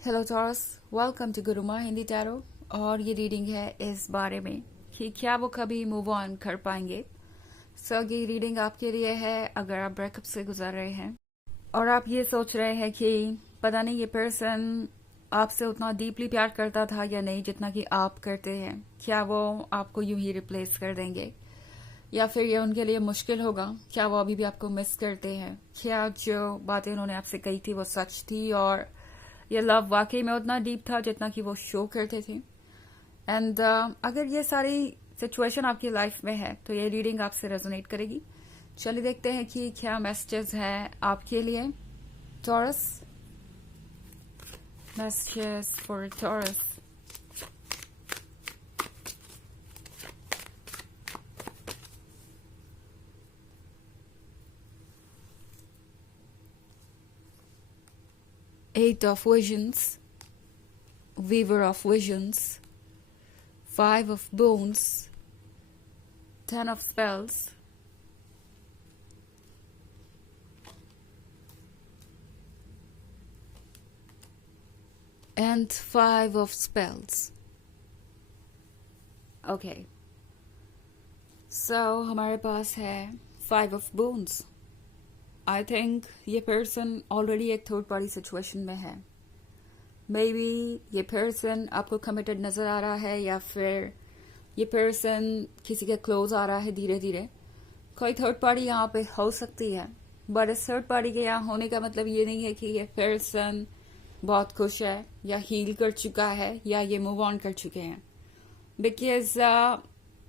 Hello Taurus, welcome to Guruma Hindi tarot. और ये reading है इस बारे में कि क्या वो कभी मूव ऑन कर पाएंगे। ये रीडिंग आपके लिए है अगर आप ब्रेकअप से गुजर रहे हैं और आप ये सोच रहे हैं कि पता नहीं ये पर्सन आपसे उतना डीपली प्यार करता था या नहीं जितना कि आप करते हैं। क्या वो आपको यूं ही रिप्लेस कर देंगे या फिर ये उनके लिए मुश्किल होगा। क्या वो अभी भी आपको मिस करते हैं। क्या जो बातें उन्होंने आपसे कही थी वो सच थी और ये लव वाकई में उतना डीप था जितना कि वो शो करते थे। एंड अगर ये सारी सिचुएशन आपकी लाइफ में है तो ये रीडिंग आपसे रेजोनेट करेगी। चलिए देखते हैं कि क्या मैसेजेस हैं आपके लिए taurus. Messages for taurus. Eight of Visions, Weaver of Visions, Five of Bones, Ten of Spells, and Five of Spells. Okay. So हमारे पास है Five of Bones. I think ये पर्सन ऑलरेडी एक थर्ड पार्टी सिचुएशन में है। May be ये person आपको committed नजर आ रहा है या फिर ये पर्सन किसी के क्लोज आ रहा है धीरे धीरे। कोई थर्ड पार्टी यहाँ पे हो सकती है, बट इस थर्ड पार्टी के यहाँ होने का मतलब ये नहीं है कि ये पर्सन बहुत खुश है या हील कर चुका है या ये मूव ऑन कर चुके हैं। बिकॉज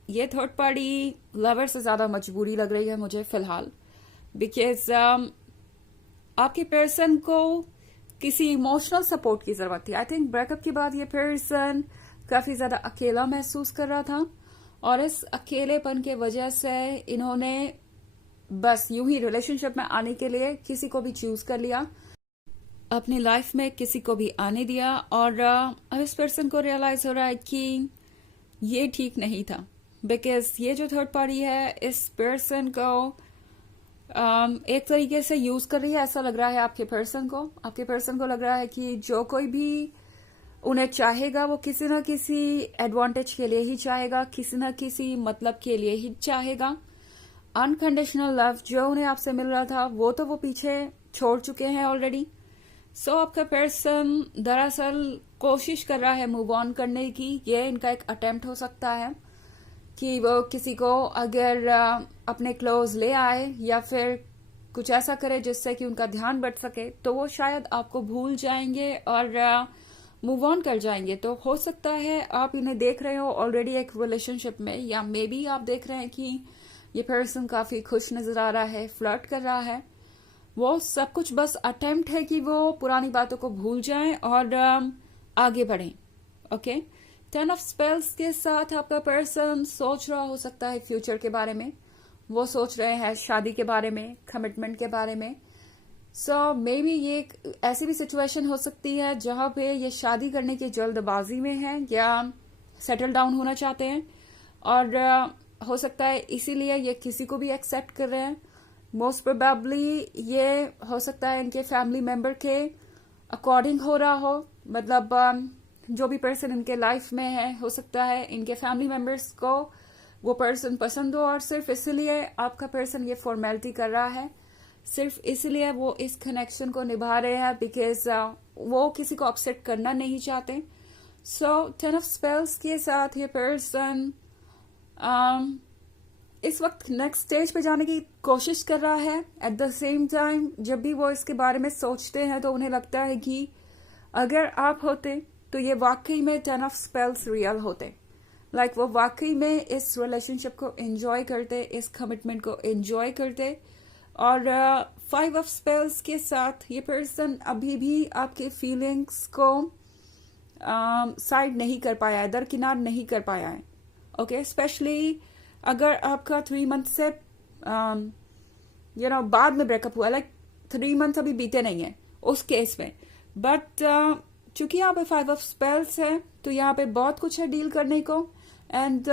ये थर्ड पार्टी लवर से ज्यादा मजबूरी लग रही है मुझे फिलहाल। बिकॉज आपके पर्सन को किसी इमोशनल सपोर्ट की जरूरत थी। आई थिंक ब्रेकअप के बाद ये पर्सन काफी ज्यादा अकेला महसूस कर रहा था और इस अकेलेपन के वजह से इन्होंने बस यूं ही रिलेशनशिप में आने के लिए किसी को भी चूज कर लिया, अपनी लाइफ में किसी को भी आने दिया। और अब इस पर्सन को रियलाइज हो रहा है कि ये ठीक नहीं था। बिकॉज ये जो थर्ड पार्टी है इस पर्सन को एक तरीके से यूज कर रही है, ऐसा लग रहा है आपके पर्सन को। आपके पर्सन को लग रहा है कि जो कोई भी उन्हें चाहेगा वो किसी न किसी एडवांटेज के लिए ही चाहेगा, किसी न किसी मतलब के लिए ही चाहेगा। अनकंडीशनल लव जो उन्हें आपसे मिल रहा था वो तो वो पीछे छोड़ चुके हैं ऑलरेडी। सो आपका पर्सन दरअसल कोशिश कर रहा है मूव ऑन करने की। ये इनका एक अटेम्प्ट हो सकता है कि वो किसी को अगर अपने क्लोज ले आए या फिर कुछ ऐसा करे जिससे कि उनका ध्यान बट सके तो वो शायद आपको भूल जाएंगे और मूव ऑन कर जाएंगे। तो हो सकता है आप इन्हें देख रहे हो ऑलरेडी एक रिलेशनशिप में, या मे बी आप देख रहे हैं कि ये पर्सन काफी खुश नजर आ रहा है, फ्लर्ट कर रहा है। वो सब कुछ बस अटेम्प्ट है कि वो पुरानी बातों को भूल जाएं और आगे बढ़ें। ओके। टेन ऑफ स्पेल्स के साथ आपका पर्सन सोच रहा हो सकता है फ्यूचर के बारे में। वो सोच रहे हैं शादी के बारे में, कमिटमेंट के बारे में। सो मे बी ये एक ऐसी भी सिचुएशन हो सकती है जहां पे ये शादी करने की जल्दबाजी में है या सेटल डाउन होना चाहते हैं और हो सकता है इसीलिए ये किसी को भी एक्सेप्ट कर रहे हैं। मोस्ट प्रोबेबली ये हो सकता है इनके फैमिली मेंबर के अकॉर्डिंग हो रहा हो। मतलब जो भी पर्सन इनके लाइफ में है हो सकता है इनके फैमिली मेंबर्स को वो पर्सन पसंद हो और सिर्फ इसलिए आपका पर्सन ये फॉर्मेलिटी कर रहा है, सिर्फ इसलिए वो इस कनेक्शन को निभा रहे हैं बिकॉज वो किसी को अपसेट करना नहीं चाहते। सो टेन ऑफ स्पेल्स के साथ ये पर्सन इस वक्त नेक्स्ट स्टेज पे जाने की कोशिश कर रहा है। एट द सेम टाइम जब भी वो इसके बारे में सोचते हैं तो उन्हें लगता है कि अगर आप होते तो ये वाकई में टेन ऑफ स्पेल्स रियल होते। लाइक वो वाकई में इस रिलेशनशिप को एंजॉय करते, इस कमिटमेंट को एंजॉय करते। और फाइव ऑफ स्पेल्स के साथ ये पर्सन अभी भी आपके फीलिंग्स को साइड नहीं कर पाया है, दरकिनार नहीं कर पाया है। ओके। स्पेशली अगर आपका 3 मंथ से बाद में ब्रेकअप हुआ, लाइक 3 मंथ अभी बीते नहीं है उस केस में। बट चूंकि यहाँ पे फाइव ऑफ स्पेल्स है तो यहाँ पे बहुत कुछ है डील करने को। एंड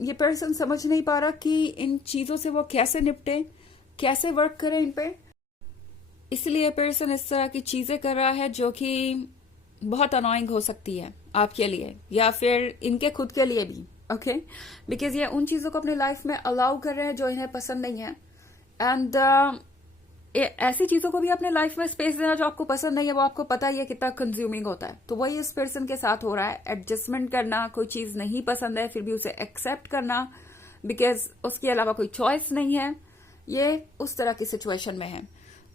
ये पर्सन समझ नहीं पा रहा कि इन चीजों से वो कैसे निपटे, कैसे वर्क करे इन पे। इसलिए पर्सन इस तरह की चीजें कर रहा है जो कि बहुत अनोइंग हो सकती है आपके लिए या फिर इनके खुद के लिए भी, ओके, बिकॉज ये उन चीजों को अपनी लाइफ में अलाउ कर रहे हैं जो इन्हें पसंद नहीं है, एंड ऐसी चीजों को भी अपने लाइफ में स्पेस देना जो आपको पसंद नहीं है, वो आपको पता ही है कितना कंज्यूमिंग होता है। तो वही इस पर्सन के साथ हो रहा है, एडजस्टमेंट करना, कोई चीज नहीं पसंद है फिर भी उसे एक्सेप्ट करना बिकॉज उसके अलावा कोई चॉइस नहीं है। ये उस तरह की सिचुएशन में है।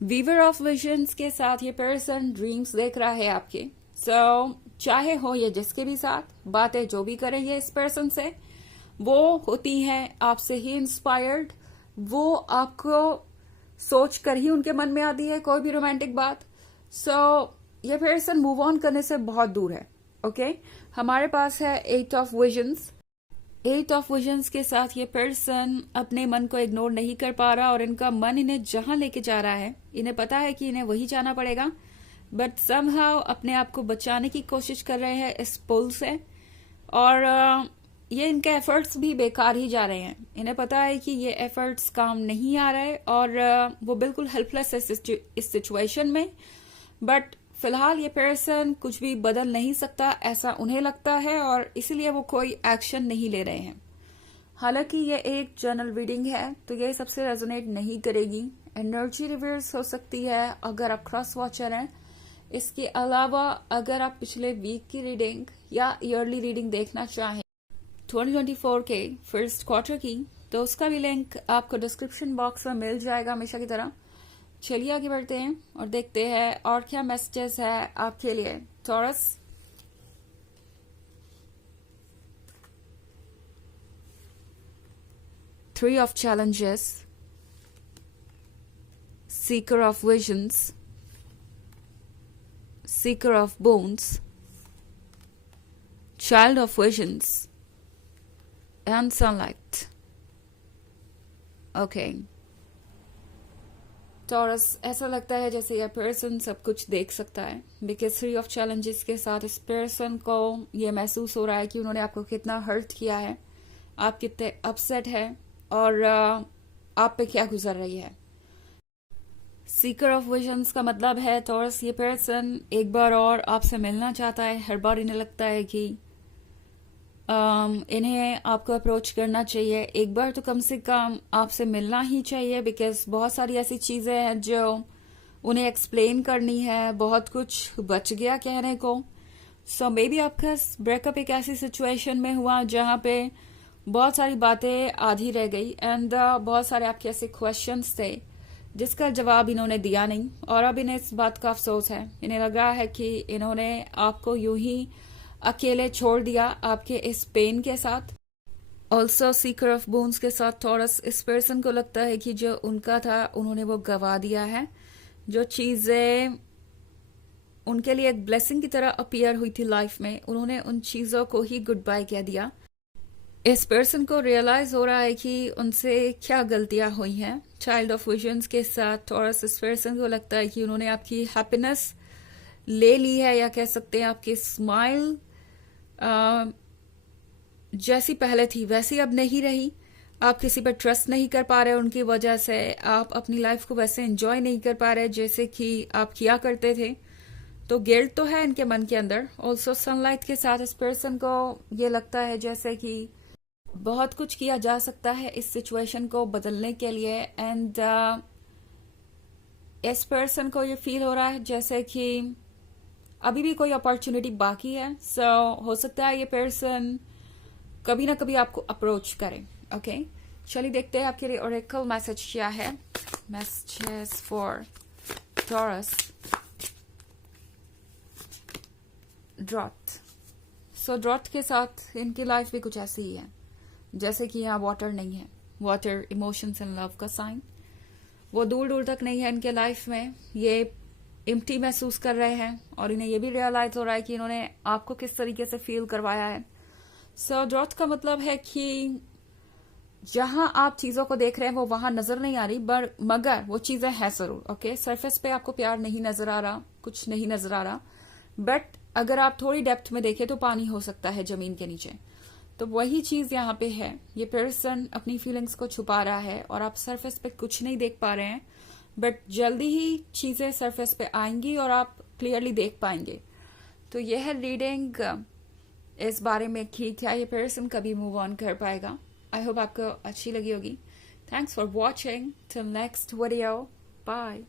वीवर ऑफ विजन्स के साथ ये पर्सन ड्रीम्स देख रहा है आपके। सो चाहे हो ये जिसके भी साथ, बातें जो भी करें ये इस पर्सन से, वो होती हैं आपसे ही इंस्पायर्ड। वो आपको सोच कर ही उनके मन में आती है कोई भी रोमांटिक बात। सो ये पर्सन मूव ऑन करने से बहुत दूर है, ओके। हमारे पास है 8 ऑफ विजन्स। 8 ऑफ विजन्स के साथ ये पर्सन अपने मन को इग्नोर नहीं कर पा रहा और इनका मन इन्हें जहां लेके जा रहा है, इन्हें पता है कि इन्हें वही जाना पड़ेगा, बट समहाउ अपने आप को बचाने की कोशिश कर रहे हैं इस पुल से। और ये इनके एफर्ट्स भी बेकार ही जा रहे हैं। इन्हें पता है कि ये एफर्ट्स काम नहीं आ रहे और वो बिल्कुल हेल्पलेस है इस सिचुएशन में। बट फिलहाल ये पर्सन कुछ भी बदल नहीं सकता ऐसा उन्हें लगता है और इसीलिए वो कोई एक्शन नहीं ले रहे हैं। हालांकि ये एक जनरल रीडिंग है तो ये सबसे रेजोनेट नहीं करेगी। एनर्जी रिवर्स हो सकती है अगर आप क्रॉस वॉचर हैं। इसके अलावा अगर आप पिछले वीक की रीडिंग या ईयरली रीडिंग देखना चाहें 2024 के फर्स्ट क्वार्टर की, तो उसका भी लिंक आपको डिस्क्रिप्शन बॉक्स में मिल जाएगा हमेशा की तरह। चलिए आगे बढ़ते हैं और देखते हैं और क्या मैसेजेस है आपके लिए taurus. Three of challenges, Sikar of visions, Sikar of bones, child of visions and sunlight. Okay. Taurus, ऐसा लगता है जैसे यह पर्सन सब कुछ देख सकता है बिकॉज 3 ऑफ चैलेंजेस के साथ इस पर्सन को यह महसूस हो रहा है कि उन्होंने आपको कितना हर्ट किया है, आप कितने अपसेट है और आप पे क्या गुजर रही है। सीकर ऑफ विजन्स का मतलब है टॉरस, ये पर्सन एक बार और आपसे मिलना चाहता है। हर बार इन्हें लगता है कि इन्हें आपको अप्रोच करना चाहिए, एक बार तो कम से कम आपसे मिलना ही चाहिए बिकॉज बहुत सारी ऐसी चीजें हैं जो उन्हें एक्सप्लेन करनी है, बहुत कुछ बच गया कहने को। सो मे बी आपका ब्रेकअप एक ऐसी सिचुएशन में हुआ जहां पे बहुत सारी बातें आधी रह गई एंड बहुत सारे आपके ऐसे क्वेश्चंस थे जिसका जवाब इन्होंने दिया नहीं और अब इन्हें इस बात का अफसोस है। इन्हें लग रहा है कि इन्होंने आपको यूं ही अकेले छोड़ दिया आपके इस पेन के साथ। ऑल्सो सीकर ऑफ बोन्स के साथ टॉरस, इस पर्सन को लगता है कि जो उनका था उन्होंने वो गवा दिया है। जो चीजें उनके लिए एक ब्लेसिंग की तरह अपीयर हुई थी लाइफ में, उन्होंने उन चीजों को ही गुड बाय कह दिया। इस पर्सन को रियलाइज हो रहा है कि उनसे क्या गलतियां हुई हैं। चाइल्ड ऑफ विजन्स के साथ टॉरस, इस पर्सन को लगता है कि उन्होंने आपकी हैप्पीनेस ले ली है या कह सकते हैं आपकी स्माइल जैसी पहले थी वैसी अब नहीं रही। आप किसी पर ट्रस्ट नहीं कर पा रहे, उनकी वजह से आप अपनी लाइफ को वैसे एंजॉय नहीं कर पा रहे जैसे कि आप किया करते थे। तो गिल्ट तो है इनके मन के अंदर। ऑल्सो सनलाइट के साथ इस पर्सन को ये लगता है जैसे कि बहुत कुछ किया जा सकता है इस सिचुएशन को बदलने के लिए एंड इस पर्सन को ये फील हो रहा है जैसे कि अभी भी कोई अपॉर्चुनिटी बाकी है। सो हो सकता है ये पर्सन कभी ना कभी आपको अप्रोच करे। ओके, चलिए देखते हैं आपके लिए ओरेकल मैसेज क्या है। Messages for Taurus drought. So drought के साथ इनकी लाइफ भी कुछ ऐसी ही है जैसे कि यहाँ वाटर नहीं है। वाटर इमोशंस एंड लव का साइन, वो दूर दूर तक नहीं है इनके लाइफ में। ये इम्प्टी महसूस कर रहे हैं और इन्हें ये भी रियलाइज हो रहा है कि इन्होंने आपको किस तरीके से फील करवाया है। सो ड्रॉट का मतलब है कि जहां आप चीजों को देख रहे हैं वो वहां नजर नहीं आ रही, मगर वो चीजें हैं जरूर। ओके, सरफेस पे आपको प्यार नहीं नजर आ रहा, कुछ नहीं नजर आ रहा, बट अगर आप थोड़ी डेप्थ में देखें तो पानी हो सकता है जमीन के नीचे। तो वही चीज यहाँ पे है। ये पर्सन अपनी फीलिंग्स को छुपा रहा है और आप सरफेस पे कुछ नहीं देख पा रहे हैं, बट जल्दी ही चीजें सरफेस पे आएंगी और आप क्लियरली देख पाएंगे। तो यह रीडिंग इस बारे में कि क्या ये पर्सन कभी मूव ऑन कर पाएगा। आई होप आपको अच्छी लगी होगी। Thanks for watching. Till next video, bye.